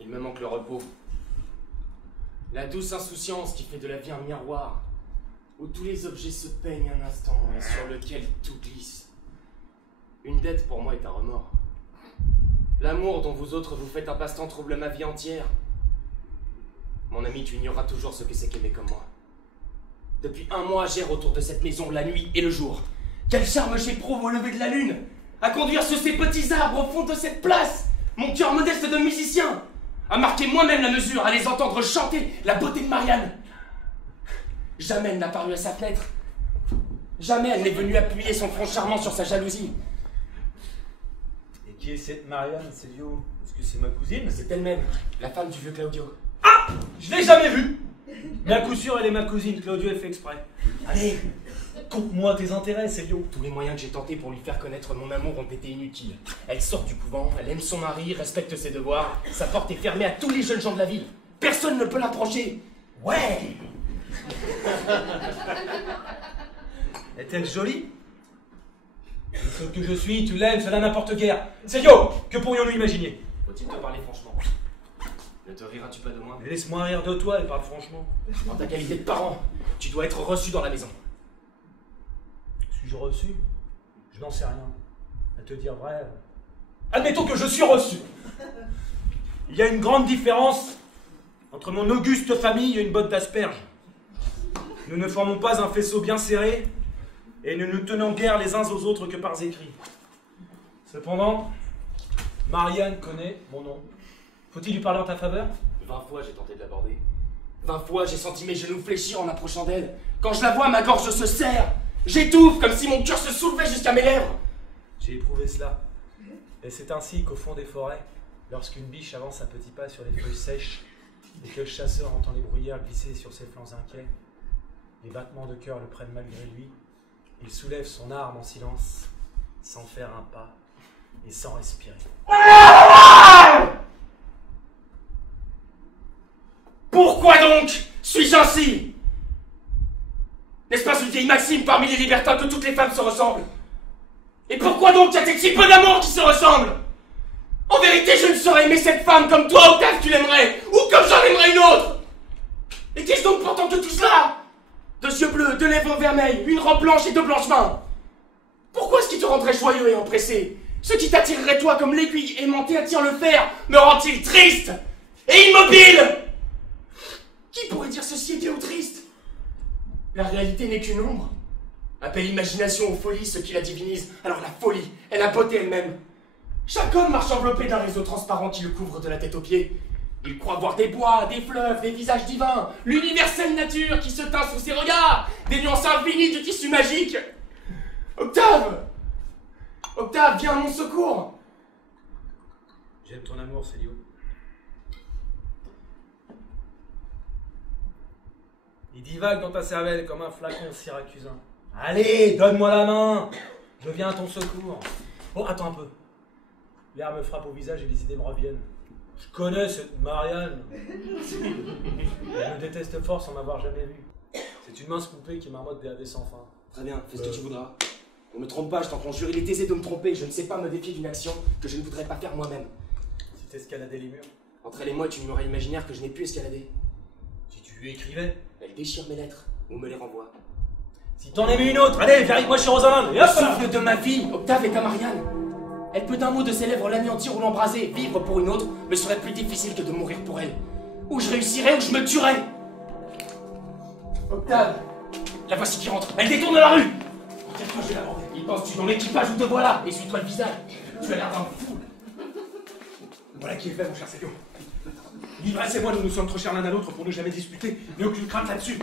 Il me manque le repos. La douce insouciance qui fait de la vie un miroir, où tous les objets se peignent un instant et sur lequel tout glisse. Une dette pour moi est un remords. L'amour dont vous autres vous faites un passe-temps trouble ma vie entière. Mon ami, tu ignoreras toujours ce que c'est qu'aimer comme moi. Depuis 1 mois, j'erre autour de cette maison la nuit et le jour. Quel charme j'éprouve au lever de la lune, à conduire sur ces petits arbres au fond de cette place, mon cœur modeste de musicien, à marquer moi-même la mesure, à les entendre chanter la beauté de Marianne. Jamais elle n'a paru à sa fenêtre. Jamais elle n'est venue appuyer son front charmant sur sa jalousie. Et qui est cette Marianne, Célio? Est-ce que c'est ma cousine? C'est elle-même, la femme du vieux Claudio. Ah! Je l'ai jamais vue! Mais à coup sûr, elle est ma cousine, Claudio, elle fait exprès. Allez, conte-moi tes intérêts, Célio. Tous les moyens que j'ai tentés pour lui faire connaître mon amour ont été inutiles. Elle sort du couvent, elle aime son mari, respecte ses devoirs, sa porte est fermée à tous les jeunes gens de la ville. Personne ne peut l'approcher. Ouais! Est-elle jolie? Ce que je suis, tu l'aimes, cela n'importe guère. Célio, que pourrions-nous imaginer? Faut-il te parler franchement? Ne te riras-tu pas de moi? Mais laisse-moi rire de toi et parle franchement. En ta qualité de parent, tu dois être reçu dans la maison. Suis-je reçu? Je n'en sais rien. À te dire vrai. Admettons que je suis reçu. Il y a une grande différence entre mon auguste famille et une botte d'asperges. Nous ne formons pas un faisceau bien serré et nous nous tenons guère les uns aux autres que par écrit. Cependant, Marianne connaît mon nom. Faut-il lui parler en ta faveur? 20 fois j'ai tenté de l'aborder. 20 fois j'ai senti mes genoux fléchir en approchant d'elle. Quand je la vois, ma gorge se serre. J'étouffe comme si mon cœur se soulevait jusqu'à mes lèvres. J'ai éprouvé cela. Et c'est ainsi qu'au fond des forêts, lorsqu'une biche avance à petits pas sur les feuilles sèches et que le chasseur entend les bruyères glisser sur ses flancs inquiets, les battements de cœur le prennent malgré lui. Il soulève son arme en silence, sans faire un pas et sans respirer. Pourquoi donc suis-je ainsi? N'est-ce pas une vieille maxime parmi les libertins que toutes les femmes se ressemblent? Et pourquoi donc y a-t-il si peu d'amour qui se ressemblent? En vérité, je ne saurais aimer cette femme comme toi, Octave, tu l'aimerais, ou comme j'en aimerais une autre. Et qu'est-ce donc pourtant que tout cela? 2 yeux bleus, 2 lèvres vermeilles, une robe blanche et 2 blanches mains. Pourquoi ce qui te rendrait joyeux et empressé, ce qui t'attirerait toi comme l'aiguille aimantée attire le fer, me rend-il triste et immobile? Qui pourrait dire ceci est gai ou triste? La réalité n'est qu'une ombre. Appelle imagination ou folie ce qui la divinise, alors la folie est la beauté elle-même. Chaque homme marche enveloppé d'un réseau transparent qui le couvre de la tête aux pieds. Il croit voir des bois, des fleuves, des visages divins, l'universelle nature qui se teint sous ses regards, des nuances infinies du tissu magique. Octave! Octave, viens à mon secours! J'aime ton amour, Célio. Il divague dans ta cervelle comme un flacon syracusain. Allez, donne-moi la main! Je viens à ton secours. Oh, attends un peu. L'air me frappe au visage et les idées me reviennent. Je connais cette Marianne. Elle me déteste fort sans m'avoir jamais vu. C'est une mince poupée qui marmotte des sans fin. Très bien, fais ce que tu voudras. Ne me trompe pas, je t'en conjure, il est aisé de me tromper. Je ne sais pas me défier d'une action que je ne voudrais pas faire moi-même. Si t'escaladais les murs. Entre elle et moi, tu m'aurais imaginaire que je n'ai pu escalader. Si tu lui écrivais. Elle déchire mes lettres, ou me les renvoie. Si t'en aimais une autre, allez, viens avec moi chez Rosamond. Le souffle de ma vie, Octave est à Marianne. Elle peut d'un mot de ses lèvres l'anéantir ou l'embraser. Vivre pour une autre me serait plus difficile que de mourir pour elle. Ou je réussirais ou je me tuerais. Octave, la voici qui rentre. Elle détourne la rue. Tiens-toi, je vais l'aborder. Y penses-tu dans l'équipage où te voilà? Essuie-toi le visage. Tu as l'air d'un fou. Voilà qui est fait, mon cher Célio. L'ivresse et moi, nous nous sommes trop chers l'un à l'autre pour ne jamais disputer, mais aucune crainte là-dessus.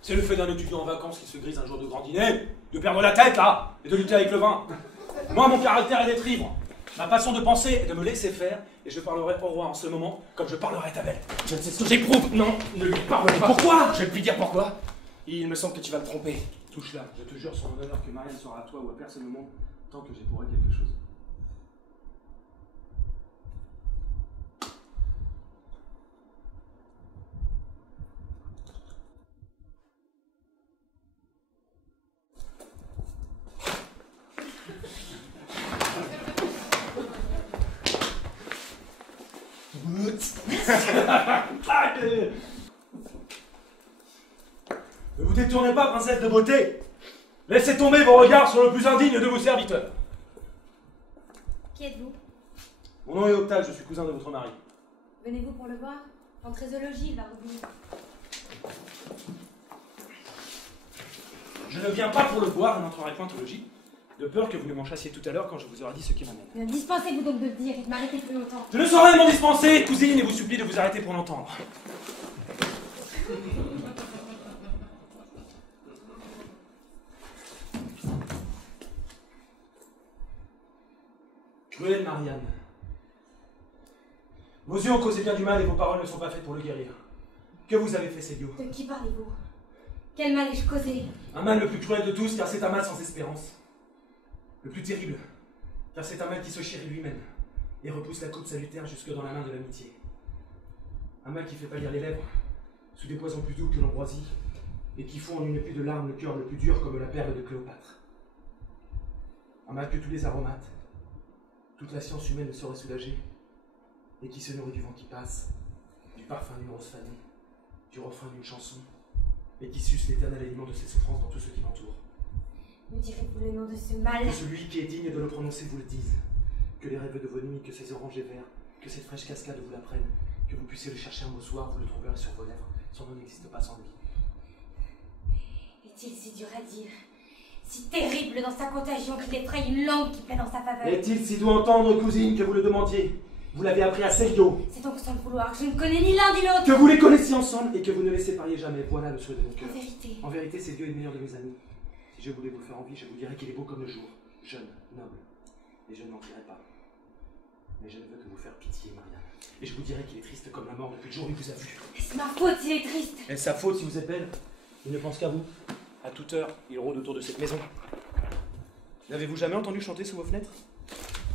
C'est le fait d'un étudiant en vacances qui se grise un jour de grand dîner, de perdre la tête, là, et de lutter avec le vin. Moi, mon caractère est d'être ivre. Ma façon de penser est de me laisser faire, et je parlerai au roi en ce moment, comme je parlerai à ta belle. Je ne sais ce que j'éprouve. Non, ne lui parle pas. Pourquoi? Je vais lui dire pourquoi. Il me semble que tu vas me tromper. Touche-la, je te jure sur mon honneur que Marianne sera à toi ou à personne au monde, tant que j'éprouverai quelque chose. Ne vous détournez pas, princesse de beauté. Laissez tomber vos regards sur le plus indigne de vos serviteurs. Qui êtes-vous? Mon nom est Octave, je suis cousin de votre mari. Venez-vous pour le voir? En trésologie, il va revenir. Je ne viens pas pour le voir et n'entrerai point au logis, de peur que vous ne m'en chassiez tout à l'heure quand je vous aurai dit ce qui m'amène. Mais dispensez-vous donc de le dire et de m'arrêter plus longtemps. Je ne saurais m'en dispenser, cousine, et vous supplie de vous arrêter pour l'entendre. Cruelle Marianne. Vos yeux ont causé bien du mal et vos paroles ne sont pas faites pour le guérir. Que vous avez fait, Célio? De qui parlez-vous? Quel mal ai-je causé? Un mal le plus cruel de tous, car c'est un mal sans espérance. Le plus terrible, car c'est un mal qui se chérit lui-même et repousse la côte salutaire jusque dans la main de l'amitié. Un mal qui fait pâlir les lèvres sous des poisons plus doux que l'ambroisie et qui fond en une pluie de larmes le cœur le plus dur comme la perle de Cléopâtre. Un mal que tous les aromates, toute la science humaine ne saurait soulager et qui se nourrit du vent qui passe, du parfum d'une rose fanée, du refrain d'une chanson et qui suce l'éternel aliment de ses souffrances dans tout ce qui l'entoure. Me direz-vous le nom de ce mal? Que celui qui est digne de le prononcer vous le dise. Que les rêves de vos nuits, que ces oranges et verts, que cette fraîche cascade vous l'apprenne, que vous puissiez le chercher un beau soir, vous le trouverez sur vos lèvres. Son nom n'existe pas sans lui. Est-il si dur à dire, si terrible dans sa contagion qu'il effraie une langue qui plaît dans sa faveur? Est-il si doux à entendre, cousine, que vous le demandiez? Vous l'avez appris à Célio. C'est donc sans le vouloir que je ne connais ni l'un ni l'autre. Que vous les connaissiez ensemble et que vous ne les sépariez jamais. Voilà le souhait de mon cœur. En vérité. En vérité, Célio est le meilleur de mes amis. Si je voulais vous faire envie, je vous dirais qu'il est beau comme le jour, jeune, noble. Et je ne mentirai pas. Mais je ne veux que vous faire pitié, Marianne. Et je vous dirais qu'il est triste comme la mort depuis le jour où il vous a vu. Est-ce ma faute s'il est triste? Est-ce sa faute si vous êtes belle? Il ne pense qu'à vous. À toute heure, il rôde autour de cette maison. N'avez-vous jamais entendu chanter sous vos fenêtres?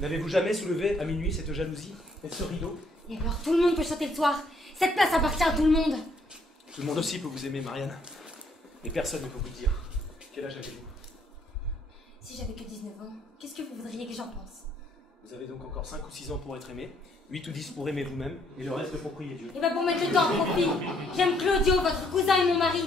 N'avez-vous jamais soulevé à minuit cette jalousie et ce rideau? Et alors tout le monde peut chanter le soir. Cette place appartient à tout le monde. Tout le monde aussi peut vous aimer, Marianne. Et personne ne peut vous dire. Quel âge avez-vous? Si j'avais que 19 ans, qu'est-ce que vous voudriez que j'en pense? Vous avez donc encore 5 ou 6 ans pour être aimé, 8 ou 10 pour aimer vous-même, et le reste pour prier Dieu. Et bah pour mettre le temps à profit, j'aime Claudio, votre cousin et mon mari.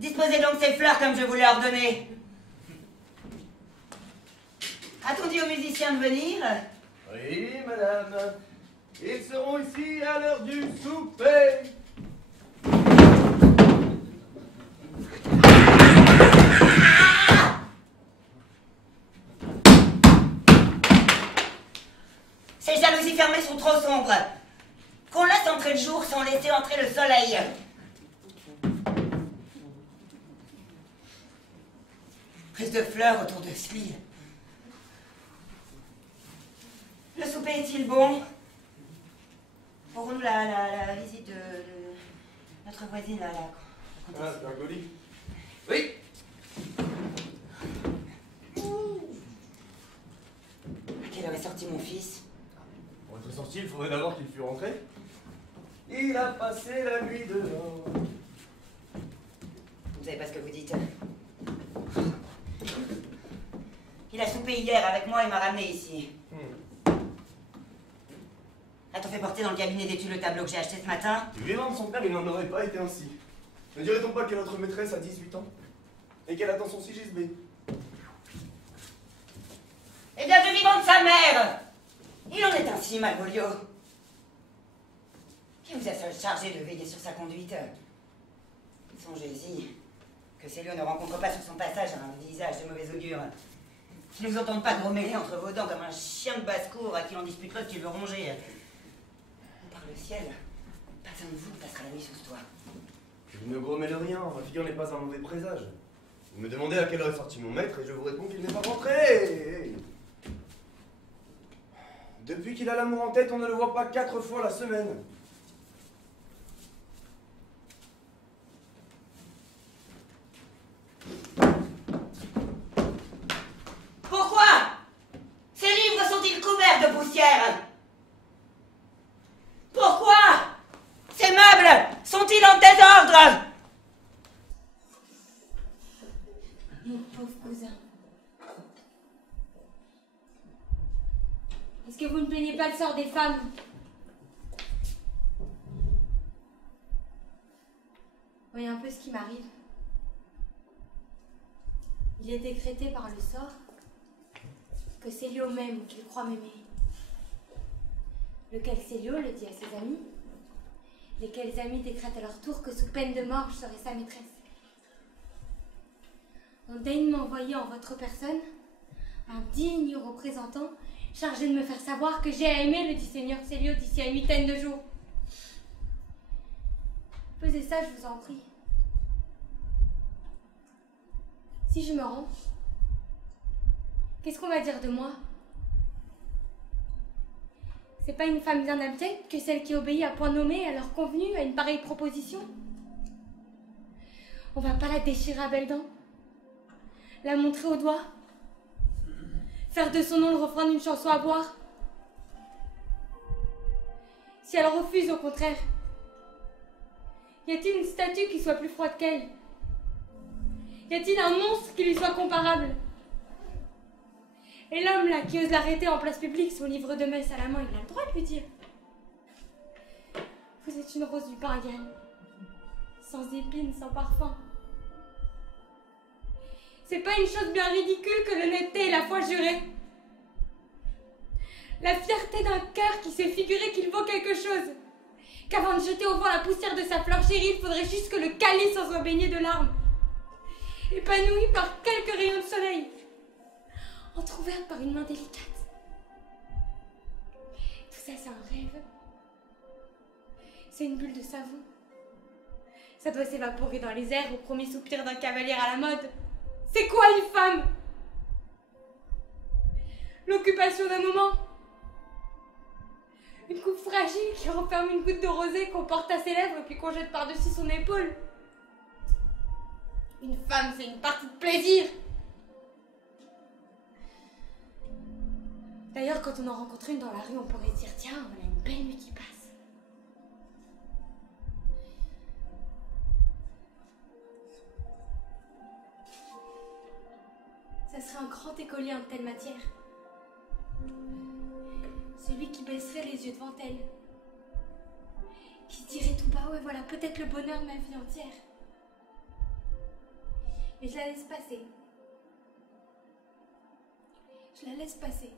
Disposez donc ces fleurs comme je vous l'ai ordonné. A-t-on dit aux musiciens de venir? Oui, madame. Ils seront ici à l'heure du souper. Ces jalousies fermées sont trop sombres. Qu'on laisse entrer le jour sans laisser entrer le soleil. Plus de fleurs autour de ce lit. Le souper est-il bon? Aurons-nous la visite de notre voisine, la comtesse? Bergoli? Oui. À quelle heure est sorti mon fils? Pour être sorti, il faudrait d'abord qu'il fût rentré. Il a passé la nuit dehors. Vous savez pas ce que vous dites. Il a soupé hier avec moi et m'a ramené ici. A-t-on fait porter dans le cabinet d'études le tableau que j'ai acheté ce matin? Du vivant de son père, il n'en aurait pas été ainsi. Ne dirait-on pas que notre maîtresse a 18 ans et qu'elle attend son 6 Gisbé? Eh bien, du vivant de sa mère! Il en est ainsi, Malvolio. Qui vous a chargé de veiller sur sa conduite? Songez-y que Célio ne rencontre pas sur son passage un visage de mauvais augure. Qu'il ne vous entende pas grommeler entre vos dents comme un chien de basse-cour à qui l'on dispute l'autre qui veut ronger. Par le ciel, pas un de vous ne passera la nuit sous ce toit. Je ne grommelle rien, ma figure n'est pas un mauvais présage. Vous me demandez à quelle heure est sorti mon maître et je vous réponds qu'il n'est pas rentré. Depuis qu'il a l'amour en tête, on ne le voit pas 4 fois la semaine. Pourquoi? Ces livres sont-ils couverts de poussière? Pourquoi? Ces meubles sont-ils en désordre? sort des femmes. Voyez un peu ce qui m'arrive. Il est décrété par le sort que Célio m'aime ou qu'il croit m'aimer. Lequel Célio le dit à ses amis, lesquels amis décrètent à leur tour que sous peine de mort je serai sa maîtresse. On daigne m'envoyer en votre personne un digne représentant chargé de me faire savoir que j'ai à aimer le dit Seigneur Célio d'ici à 8 de jours. Faisez ça, je vous en prie. Si je me rends, qu'est-ce qu'on va dire de moi? C'est pas une femme bien abjecte que celle qui obéit à point nommé à l'heure convenue à une pareille proposition? On va pas la déchirer à belles dents, la montrer au doigt, faire de son nom le refrain d'une chanson à boire. Si elle refuse, au contraire, y a-t-il une statue qui soit plus froide qu'elle? Y a-t-il un monstre qui lui soit comparable? Et l'homme là qui ose l'arrêter en place publique, son livre de messe à la main, il a le droit de lui dire: vous êtes une rose du Bengale, sans épines, sans parfum. C'est pas une chose bien ridicule que l'honnêteté et la foi jurée. La fierté d'un cœur qui s'est figuré qu'il vaut quelque chose, qu'avant de jeter au vent la poussière de sa fleur chérie, il faudrait juste que le calice en soit baigné de larmes, épanoui par quelques rayons de soleil, entrouverte par une main délicate. Tout ça, c'est un rêve. C'est une bulle de savon. Ça doit s'évaporer dans les airs au premier soupir d'un cavalier à la mode. C'est quoi une femme? L'occupation d'un moment. Une coupe fragile qui renferme une goutte de rosée qu'on porte à ses lèvres puis qu'on jette par-dessus son épaule. Une femme, c'est une partie de plaisir. D'ailleurs, quand on en rencontre une dans la rue, on pourrait se dire: tiens, on a une belle nuit qui passe. Ça serait un grand écolier en telle matière. Celui qui baisserait les yeux devant elle. Qui se dirait tout bas: ouais, voilà, peut-être le bonheur de ma vie entière. Mais je la laisse passer. Je la laisse passer.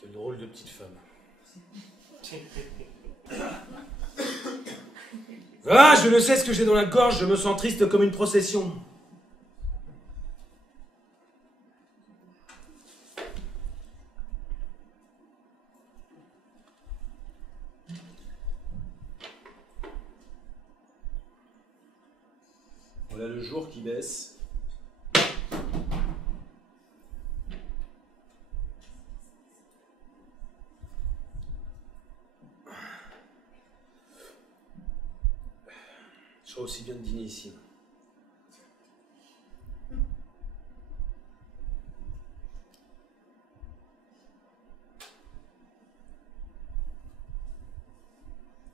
Quelle drôle de petite femme. Ah, je ne sais ce que j'ai dans la gorge, je me sens triste comme une procession. Voilà le jour qui baisse. Je serais aussi bien de dîner ici.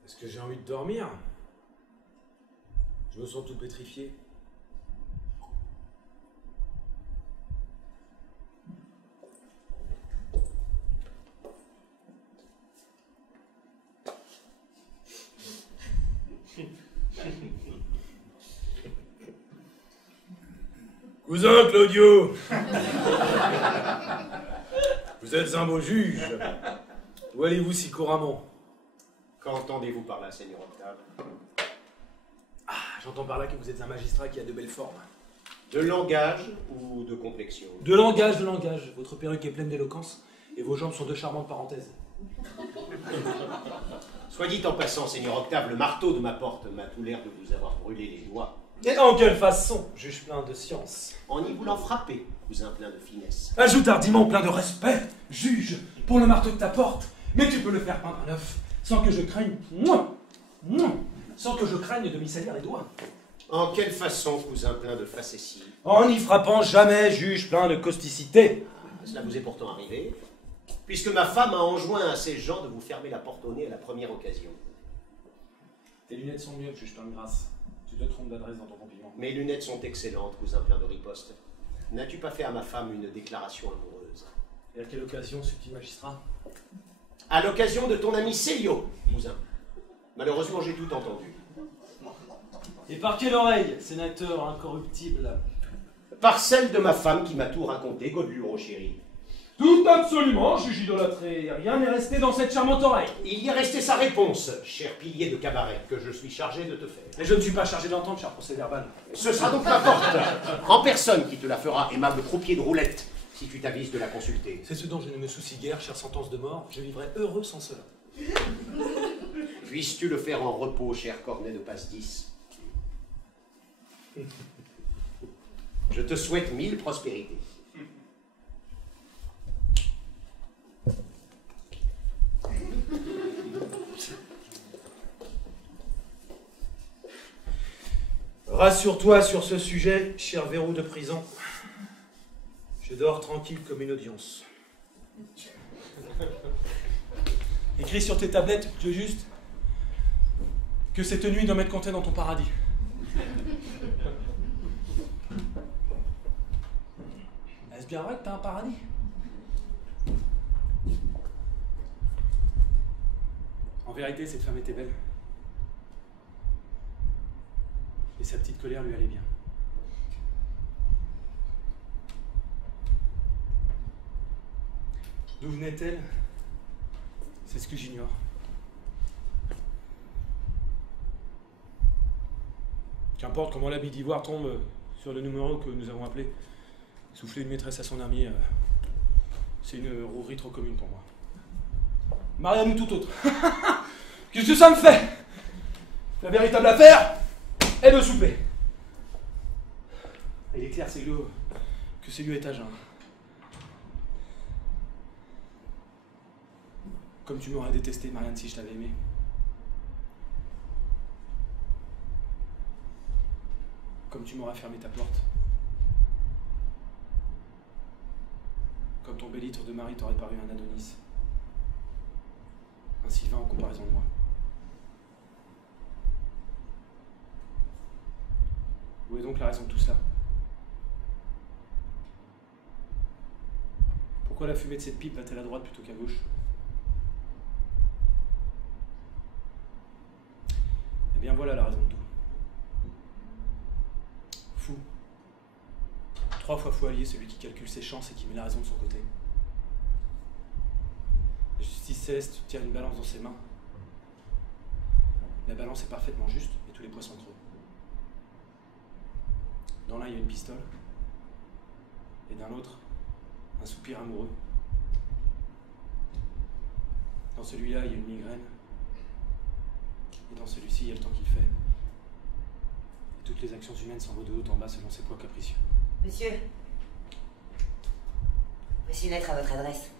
Est-ce que j'ai envie de dormir? Je me sens tout pétrifié. Cousin Claudio, vous êtes un beau juge. Où allez-vous si couramment? Qu'entendez-vous par là, Seigneur Octave? Ah, j'entends par là que vous êtes un magistrat qui a de belles formes. De langage ou de complexion? De langage, de langage. Votre perruque est pleine d'éloquence et vos jambes sont de charmantes parenthèses. Soit dit en passant, Seigneur Octave, le marteau de ma porte m'a tout l'air de vous avoir brûlé les doigts. Et en quelle façon, juge plein de science? En y voulant frapper, cousin plein de finesse. Ajoute hardiment plein de respect, juge, pour le marteau de ta porte. Mais tu peux le faire peindre à neuf, sans que je craigne, sans que je craigne de m'y salir les doigts. En quelle façon, cousin plein de facétie? En n'y frappant jamais, juge plein de causticité. Cela vous est pourtant arrivé. puisque ma femme a enjoint à ces gens de vous fermer la porte au nez à la première occasion. Tes lunettes sont mieux, juge Pingras. Tu te trompes d'adresse dans ton compliment. Mes lunettes sont excellentes, cousin plein de riposte. N'as-tu pas fait à ma femme une déclaration amoureuse? Et à quelle occasion, subtil magistrat? À l'occasion de ton ami Célio, cousin. Malheureusement, j'ai tout entendu. Et par quelle oreille, sénateur incorruptible? Par celle de ma femme qui m'a tout raconté, Godelure, chéri. Tout absolument, juge idolâtré. Rien n'est resté dans cette charmante oreille. Il y est resté sa réponse, cher pilier de cabaret, que je suis chargé de te faire. Mais je ne suis pas chargé d'entendre, cher procès-verbal. Ce sera donc ma porte, en personne, qui te la fera, aimable croupier de roulette, si tu t'avises de la consulter. C'est ce dont je ne me soucie guère, chère sentence de mort. Je vivrai heureux sans cela. Puisses-tu le faire en repos, cher cornet de pastis. Je te souhaite 1000 prospérités. Rassure-toi sur ce sujet, cher verrou de prison. Je dors tranquille comme une audience. Écris sur tes tablettes, Dieu juste, que cette nuit doit mettre compter dans ton paradis. Est-ce bien vrai que t'as un paradis? En vérité, cette femme était belle. Et sa petite colère lui allait bien. D'où venait-elle? C'est ce que j'ignore. Qu'importe comment l'habit d'ivoire tombe sur le numéro que nous avons appelé. Souffler une maîtresse à son ami, c'est une rouerie trop commune pour moi. Marianne ou tout autre. Qu'est-ce que ça me fait? La véritable affaire est de souper. Il est clair, Célio, que Célio est à jeun. Comme tu m'aurais détesté, Marianne, si je t'avais aimé. Comme tu m'aurais fermé ta porte. Comme ton bel litre de mari t'aurait paru un Adonis. Un Sylvain en comparaison de moi. Où est donc la raison de tout cela? Pourquoi la fumée de cette pipe va-t-elle à droite plutôt qu'à gauche? Eh bien voilà la raison de tout. Fou. 3 fois fou allié, celui qui calcule ses chances et qui met la raison de son côté. La justice céleste tient une balance dans ses mains. La balance est parfaitement juste et tous les poids sont creux. Dans l'un, il y a une pistole, et dans l'autre, un soupir amoureux. Dans celui-là, il y a une migraine, et dans celui-ci, il y a le temps qu'il fait. Et toutes les actions humaines s'en vont de haut en bas selon ses poids capricieux. Monsieur, voici une lettre à votre adresse.